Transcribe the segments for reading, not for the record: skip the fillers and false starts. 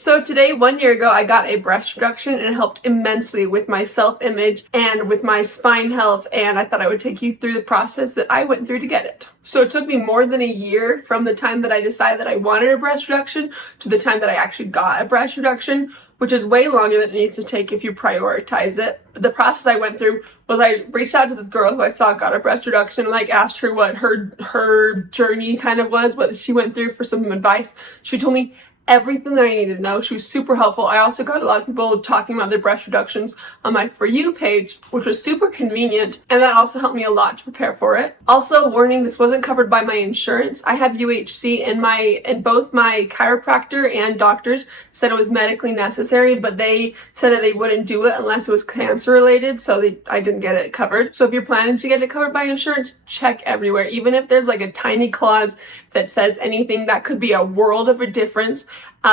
So today, 1 year ago, I got a breast reduction and it helped immensely with my self-image and with my spine health, and I thought I would take you through the process that I went through to get it. So it took me more than a year from the time that I decided that I wanted a breast reduction to the time that I actually got a breast reduction, which is way longer than it needs to take if you prioritize it. But the process I went through was I reached out to this girl who I saw got a breast reduction, and asked her what her journey kind of was, what she went through for some advice. She told me everything that I needed to know. She was super helpful. I also got a lot of people talking about their breast reductions on my For You page, which was super convenient, and that also helped me a lot to prepare for it. Also, warning, this wasn't covered by my insurance. I have UHC, and both my chiropractor and doctors said it was medically necessary, but they said that they wouldn't do it unless it was cancer related, so I didn't get it covered. So if you're planning to get it covered by insurance, check everywhere. Even if there's a tiny clause that says anything, that could be a world of a difference.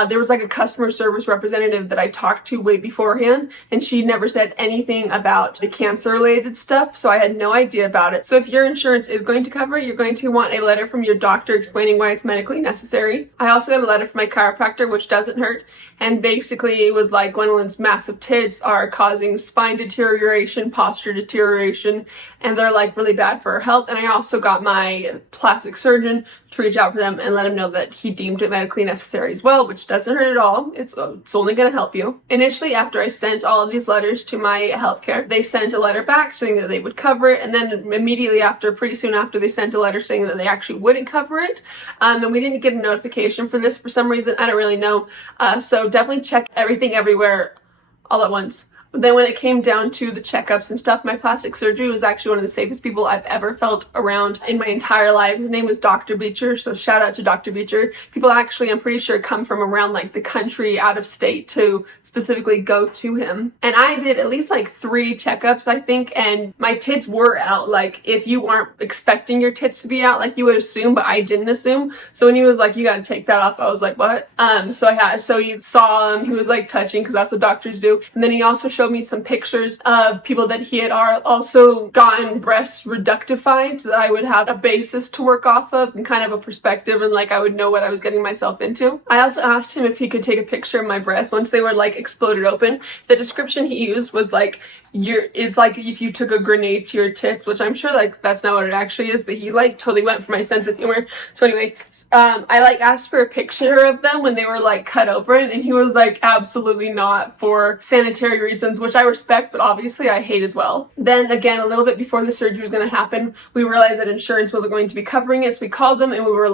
There was a customer service representative that I talked to way beforehand, and she never said anything about the cancer related stuff, so I had no idea about it. So if your insurance is going to cover it, you're going to want a letter from your doctor explaining why it's medically necessary. I also got a letter from my chiropractor, which doesn't hurt, and basically it was Gwendolyn's massive tits are causing spine deterioration, posture deterioration, and they're really bad for her health. And I also got my plastic surgeon to reach out for them and let him know that he deemed it medically necessary as well, which doesn't hurt at all. It's only going to help you. Initially, after I sent all of these letters to my healthcare, they sent a letter back saying that they would cover it, and then immediately after, pretty soon after, they sent a letter saying that they actually wouldn't cover it. And we didn't get a notification for this for some reason. I don't really know. So definitely check everything everywhere all at once. But then when it came down to the checkups and stuff, my plastic surgery was actually one of the safest people I've ever felt around in my entire life. His name was Dr. Beecher, so shout out to Dr. Beecher. People actually, I'm pretty sure, come from around the country, out of state, to specifically go to him. And I did at least 3 checkups, I think, and my tits were out. If you aren't expecting your tits to be out, you would assume, but I didn't assume. So when he was you gotta take that off, I was like, what? So he saw him, he was touching, because that's what doctors do. And then he also showed me some pictures of people that he had also gotten breasts reductified, so that I would have a basis to work off of and kind of a perspective, and I would know what I was getting myself into. I also asked him if he could take a picture of my breasts once they were exploded open. The description he used was it's if you took a grenade to your tits, which I'm sure that's not what it actually is, but he totally went for my sense of humor. So anyway, I asked for a picture of them when they were cut open, and he was absolutely not, for sanitary reasons, which I respect, but obviously I hate as well. Then again, a little bit before the surgery was going to happen, we realized that insurance wasn't going to be covering it, so we called them and we were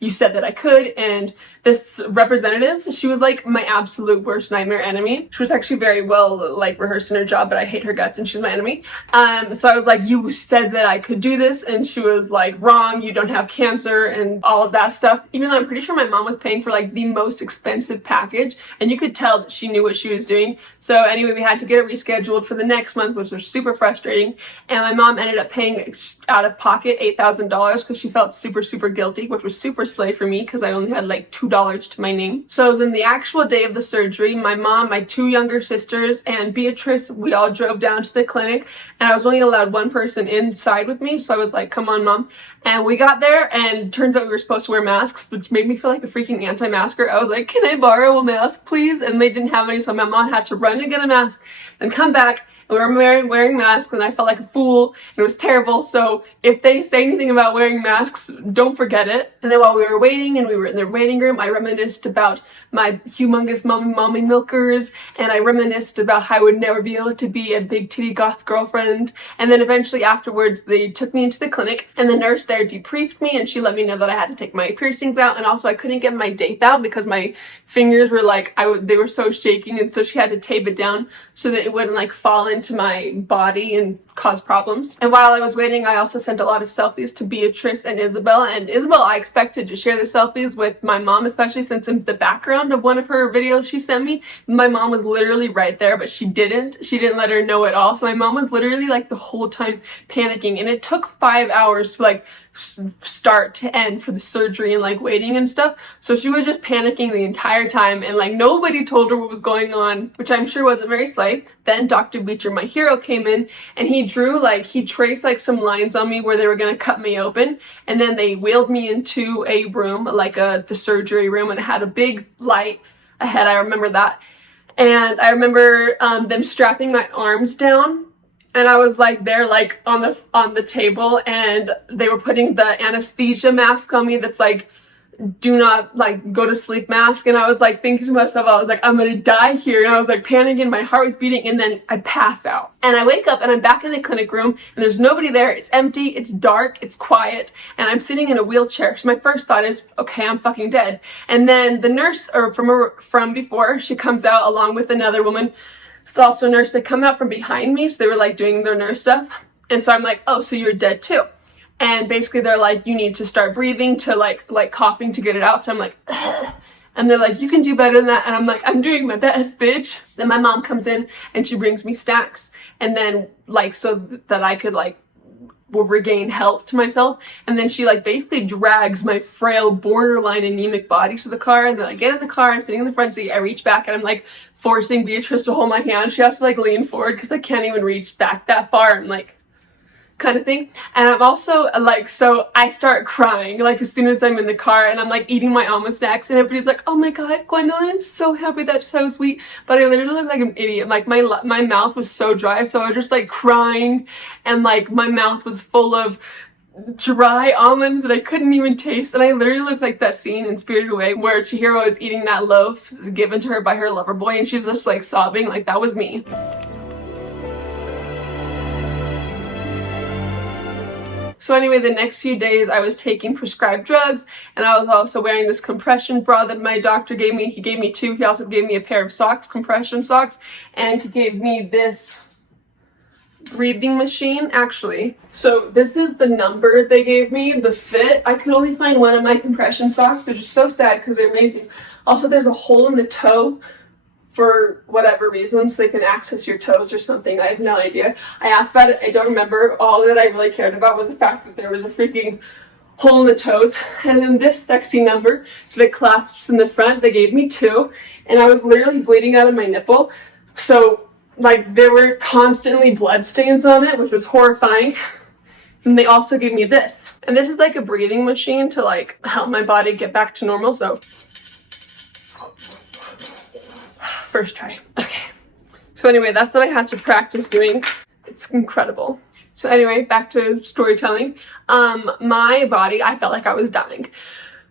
you said that I could. And this representative, she was my absolute worst nightmare enemy. She was actually very well rehearsed in her job, but I hate her guts and she's my enemy. So I was you said that I could do this, and she was wrong, you don't have cancer and all of that stuff. Even though I'm pretty sure my mom was paying for the most expensive package, and you could tell that she knew what she was doing. So anyway, we had to get it rescheduled for the next month, which was super frustrating. And my mom ended up paying out of pocket $8,000 because she felt super, super guilty, which was super slay for me because I only had $2 to my name. So then the actual day of the surgery, my mom, my 2 younger sisters, and Beatrice, we all drove down to the clinic, and I was only allowed 1 person inside with me. So I was come on, Mom. And we got there, and turns out we were supposed to wear masks, which made me feel like a freaking anti-masker. I was can I borrow a mask, please? And they didn't have any, so my mom had to run and get a mask and come back. We were wearing masks, and I felt like a fool, and it was terrible. So if they say anything about wearing masks, don't forget it. And then while we were waiting and we were in the waiting room, I reminisced about my humongous mommy milkers, and I reminisced about how I would never be able to be a big titty goth girlfriend. And then eventually afterwards, they took me into the clinic, and the nurse there debriefed me, and she let me know that I had to take my piercings out, and also I couldn't get my dates out because my fingers were they were so shaking, and so she had to tape it down so that it wouldn't fall into my body and cause problems. And while I was waiting, I also sent a lot of selfies to Beatrice and Isabel. And Isabel, I expected to share the selfies with my mom, especially since in the background of one of her videos she sent me, my mom was literally right there, but she didn't let her know at all. So my mom was literally the whole time panicking, and it took 5 hours to start to end for the surgery and waiting and stuff. So she was just panicking the entire time, and nobody told her what was going on, which I'm sure wasn't very slay. Then Dr. Beecher, my hero, came in, and he drew he traced some lines on me where they were gonna cut me open, and then they wheeled me into a room the surgery room, and it had a big light, ahead. I remember that. And I remember them strapping my arms down, and I was like there like on the table, and they were putting the anesthesia mask on me that's like, do not like go to sleep mask. And I was like thinking to myself, I was like, I'm gonna die here. And I was like panicking, my heart was beating, and then I pass out. And I wake up and I'm back in the clinic room, and there's nobody there. It's empty, it's dark, it's quiet, and I'm sitting in a wheelchair. So my first thought is, okay, I'm fucking dead. And then the nurse, or from before, she comes out along with another woman. It's also a nurse. They come out from behind me, so they were like doing their nurse stuff. And so I'm like, oh, so you're dead too. And basically they're like, you need to start breathing to like coughing to get it out. So I'm like, ugh. And they're like, you can do better than that. And I'm like, I'm doing my best, bitch. Then my mom comes in and she brings me snacks. And then like, so that I could like will regain health to myself. And then she like basically drags my frail, borderline anemic body to the car. And then I get in the car, I'm sitting in the front seat, I reach back and I'm like forcing Beatrice to hold my hand. She has to like lean forward because I can't even reach back that far. I'm like, kind of thing. And I'm also like, so I start crying like as soon as I'm in the car, and I'm like eating my almond snacks, and everybody's like, oh my god, Gwendolyn, I'm so happy, that's so sweet. But I literally look like an idiot. Like my mouth was so dry, so I was just like crying, and like my mouth was full of dry almonds that I couldn't even taste. And I literally looked like that scene in Spirited Away where Chihiro is eating that loaf given to her by her lover boy, and she's just like sobbing. Like that was me. So anyway, the next few days I was taking prescribed drugs, and I was also wearing this compression bra that my doctor gave me. He gave me two. He also gave me a pair of socks, compression socks, and he gave me this breathing machine, actually. So this is the number they gave me, the fit. I could only find one of my compression socks, which is so sad because they're amazing. Also, there's a hole in the toe for whatever reasons. They can access your toes or something. I have no idea. I asked about it. I don't remember. All that I really cared about was the fact that there was a freaking hole in the toes. And then this sexy number that it clasps in the front. They gave me two, and I was literally bleeding out of my nipple. So like there were constantly blood stains on it, which was horrifying. And they also gave me this. And this is like a breathing machine to like help my body get back to normal. So first try. Okay. So anyway, that's what I had to practice doing. It's incredible. So anyway, back to storytelling. My body, I felt like I was dying.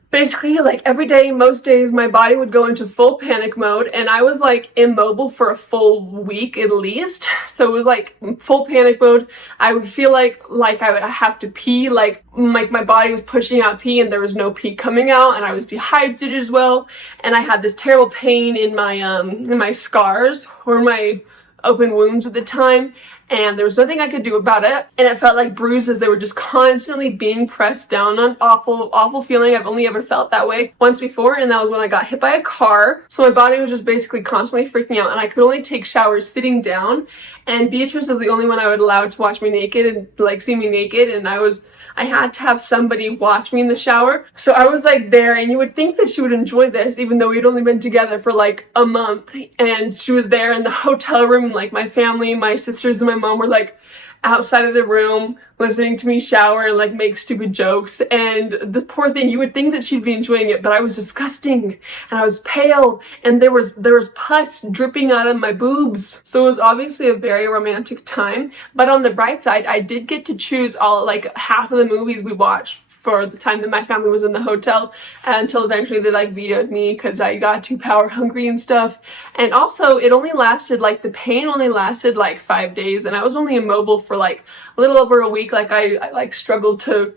Basically, like every day, most days, my body would go into full panic mode, and I was like immobile for a full week at least. So it was like full panic mode. I would feel like I would have to pee, like my body was pushing out pee and there was no pee coming out, and I was dehydrated as well. And I had this terrible pain in my scars or my open wounds at the time, and there was nothing I could do about it. And it felt like bruises. They were just constantly being pressed down on. Awful feeling. I've only ever felt that way once before, and that was when I got hit by a car. So my body was just basically constantly freaking out, and I could only take showers sitting down. And Beatrice was the only one I would allow to watch me naked and like see me naked, and I had to have somebody watch me in the shower. So I was like there, and you would think that she would enjoy this, even though we'd only been together for like a month. And she was there in the hotel room, and like my family, my sisters and my mom were like outside of the room listening to me shower and like make stupid jokes. And the poor thing, you would think that she'd be enjoying it, but I was disgusting, and I was pale, and there was pus dripping out of my boobs. So it was obviously a very romantic time. But on the bright side, I did get to choose all like half of the movies we watched for the time that my family was in the hotel, until eventually they like vetoed me because I got too power hungry and stuff. And also it only lasted like, the pain only lasted like 5 days, and I was only immobile for like a little over a week. Like I like struggled to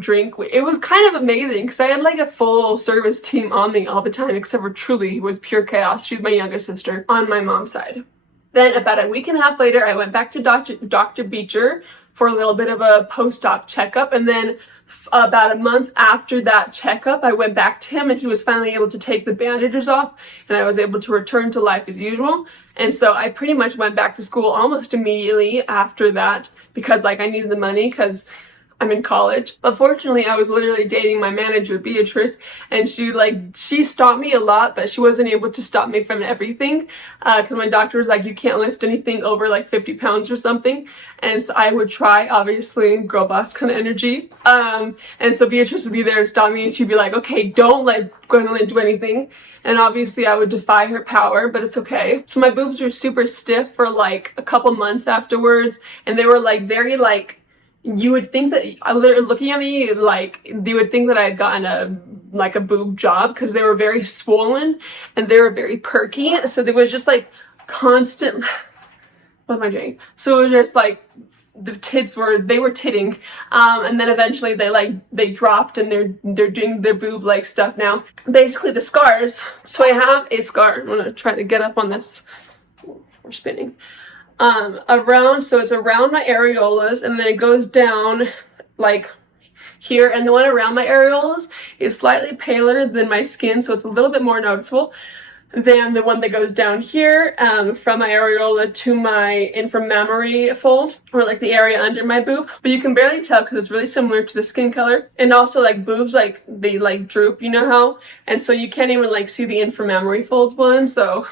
drink. It was kind of amazing because I had like a full service team on me all the time, except for Truly, who was pure chaos. She was my youngest sister on my mom's side. Then about a week and a half later, I went back to Dr. Beecher for a little bit of a post-op checkup, and then about a month after that checkup, I went back to him, and he was finally able to take the bandages off, and I was able to return to life as usual. And so I pretty much went back to school almost immediately after that, because like I needed the money, because I'm in college. But fortunately, I was literally dating my manager, Beatrice, and she stopped me a lot, but she wasn't able to stop me from everything. Because my doctor was like, you can't lift anything over like 50 pounds or something. And so I would try, obviously, girl boss kind of energy. And so Beatrice would be there and stop me, and she'd be like, okay, don't let Gwendolyn do anything. And obviously I would defy her power, but it's okay. So my boobs were super stiff for like a couple months afterwards, and they were like very like, you would think that, literally looking at me, like, you would think that I had gotten a boob job, because they were very swollen and they were very perky. So there was just like constant, what am I doing? So it was just like, the tits were titting, and then eventually they dropped, and they're doing their boob like stuff now. Basically the scars, so I have a scar, I'm gonna try to get up on this, we're spinning. So it's around my areolas, and then it goes down like here, and the one around my areolas is slightly paler than my skin, so it's a little bit more noticeable than the one that goes down here, from my areola to my inframammary fold, or like the area under my boob. But you can barely tell because it's really similar to the skin color. And also like boobs, like they like droop, you know how? And so you can't even like see the inframammary fold one, so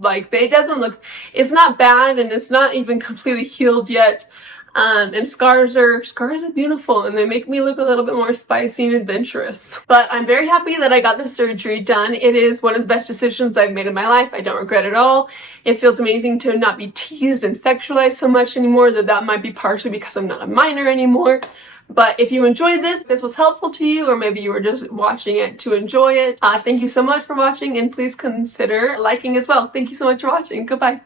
like it doesn't look, it's not bad, and it's not even completely healed yet. And scars are beautiful, and they make me look a little bit more spicy and adventurous. But I'm very happy that I got this surgery done. It is one of the best decisions I've made in my life. I don't regret it at all. It feels amazing to not be teased and sexualized so much anymore, that might be partially because I'm not a minor anymore. But if you enjoyed this was helpful to you, or maybe you were just watching it to enjoy it, thank you so much for watching, and please consider liking as well. Thank you so much for watching. Goodbye.